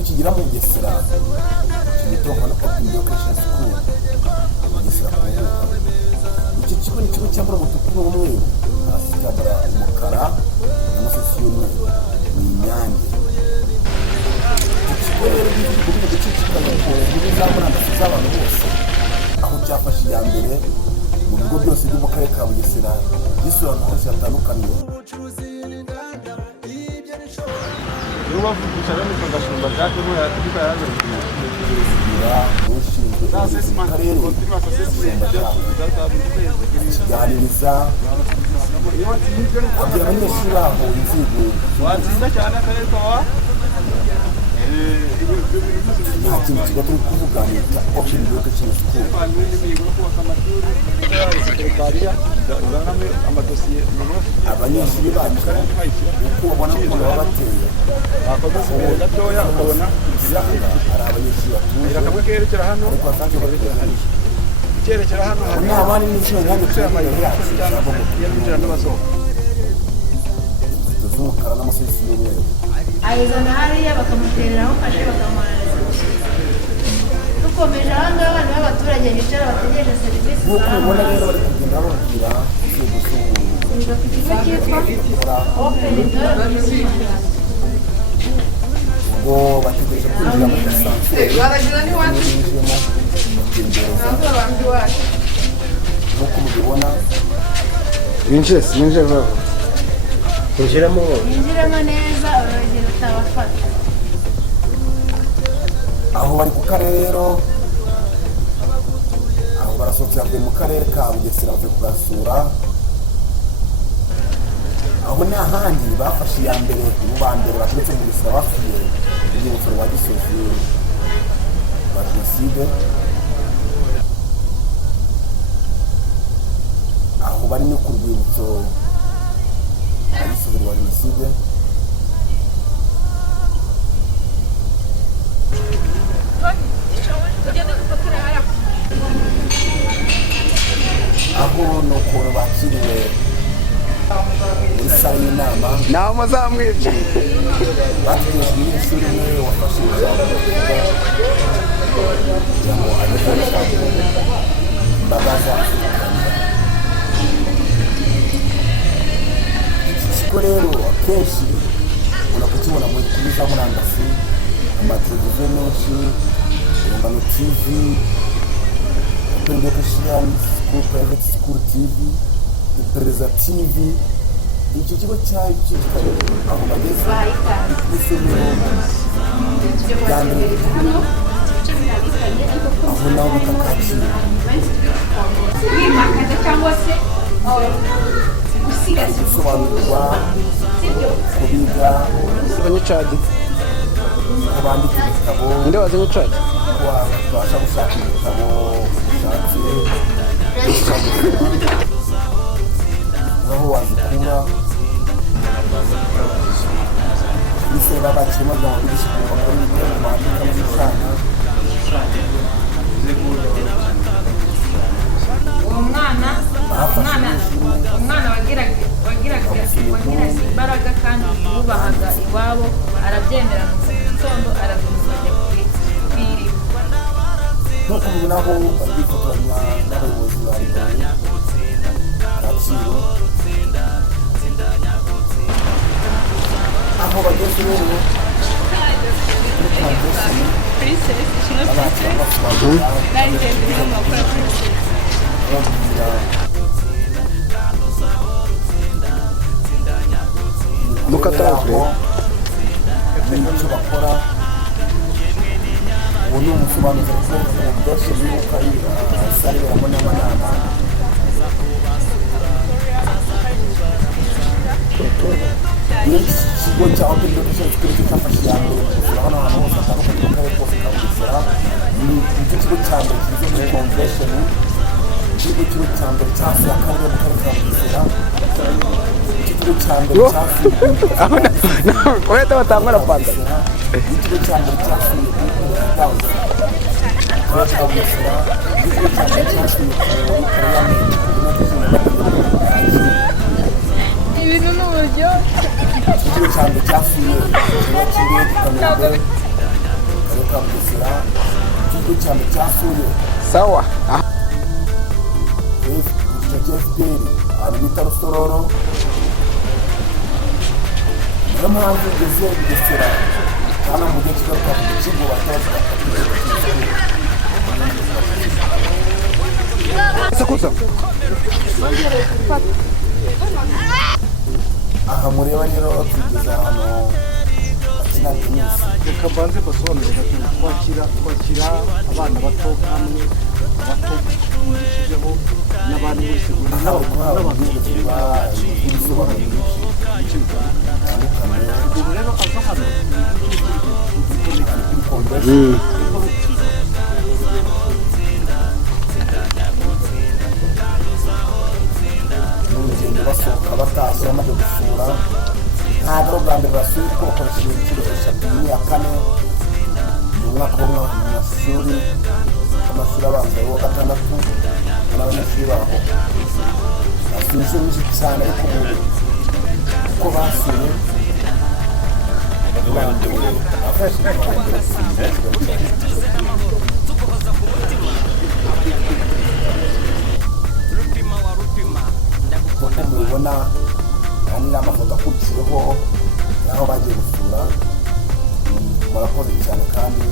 ikigo kigira mu Bugesera cyitwa Open Education School Bugesera Kunguka. Iki kigo ni ikigo cyambara umutuku n'umweru, hasi cyambara umukara n'amasasi y'umweru n'inyange. Ikigo rero gifite mu gice cy'izamura ndetse z'abantu bose, aho cyafashe iya mbere mu bigo byose byo mu karere ka Bugesera gisura ahantu hose hatandukanye. Bavugisha rero ko gashumba cyane ko yatuka yazanye ushinzwe akarere kiganiriza abanyeshuri aho inzego watsinda cyane akarere kawa nta kintu kigo turi kuvuganira Open Education School abanyeshuri bacu uko ubona ko baba bateye bakoze gatoya ukabona hari abanyeshuri batuje kamwe kerekera hano ariko basanzwe batuje kerekera hano ni abandi n'inshuro nyinshi cyane yacu cyangwa yinjira n'abasohoka z'umukara n'amasisi y'umweru ayizana hariya bakamutereraho kashe bakamuhereza. Dukomeje aha ngaha abana b'abaturage bicara bategereje serivisi nk'uko ubona rero bari kugenda bababwira inzego z'ubuvuzi bafite ikigo cyitwa Open Education. ubwo bategereje kwinjira mu gasanzwe baragira n'iwacu binjiyemo bagendereza ntabwo abantu iwacu nk'uko mubibona winjire vuba twinjiramo Binjiremo neza urugero utabafata. aho bari ku karero aho barasohotse bavuye mu karere ka Bugesera bavuye kugasura aho ni ahandi bafashe iya mbere mu ba mbere baturutse mu Bugesera bapfuye urwibutso rwa Gisozi rwa Jenoside aho bari no ku rwibutso rwa Gisozi rwa Jenoside aho ni ukuntu bakiriwe muri sale y'inama naho muzamwica bategereje umunyeshuri umwe wafashe ijambo kugira ngo agereshe imbaga z'Afurika. Iki kigo rero akenshi ubona kukibona kuri za murandasi, amateleviziyo menshi, Urungano TV, Open Education School, Private School TV, Iperereza TV. Iki kigo cyayo cyitwa aho bageze n'isomero rya mbere aho naho bita Kacyiru. Kwimakaza cyangwa se gusigasira Gusobanurirwa ko biga bazanye cadi ko bandika ibitabo nde wazanye cadi ko babasha gushaka ibitabo ushatse aho wazikura ndetse babakiyemo kugira ngo bigishe bakora ibyo bandika mu bishushanya. uwo mwana wagiraga imbaraga kandi yubahaga iwabo arabyemera mu gitondo araguza ajya kwiriba nk'uko mubonaho bari kwifotoranya n'abayobozi ba leta Kacyiru aho bageze rero muri convention abakira basobanurira babwira Mukatabwe n'icyo bakora. Ubu ni umusobanuzi ko convention y'uko ari sale iberamo n'amanama n'ikigo cya Open Education School cyafashe iya mbere kugeza hano ahantu hose hatandukanye mu karere kose ka Bugesera. Ni icyo kigo cya mbere kize muri convention, ikigo cya mbere cyasuye akarere mu karere ka Bugesera, ikigo cya mbere cyasuye uhita batangwa na panda ikigo cya mbere cyasuye Dawes mu karere ka Bugesera, ikigo cya mbere cyasuye Parliament ibintu n'uburyo ikigo cya mbere cyasuye ikigo cy'indege Kanombe, karere ka Bugesera ikigo cya mbere cyasuye sawa icyiciro cya FPR ahantu bita Rusororo. niyo mpamvu ugeze Bugesera hano mu gihe kigaruka mu kigo batoza sakuza aha mureba rero tugeze ahantu bakina tenisi. reka mbanze basobanurire twakira abana bato hamwe abato bishijeho n'abandi muri segura ntabwo n'abantu biba ibisobanuro byinshi bitandukanye ubu rero aza hano kuri convention n'urugendo basohoka batashye bamaze gusura. ntabwo ari ubwa mbere basuye kuko bakoresheje inshuro eshatu iyi ni iya kane mu mwaka w'amashuri abanza wa gatandatu n'abanyeshuri baho basuye inshuro nyinshi cyane ariko uko basuye nk'uko mubibona aya ni amafoto akurikiyeho y'aho bagiye gusura. murakoze cyane kandi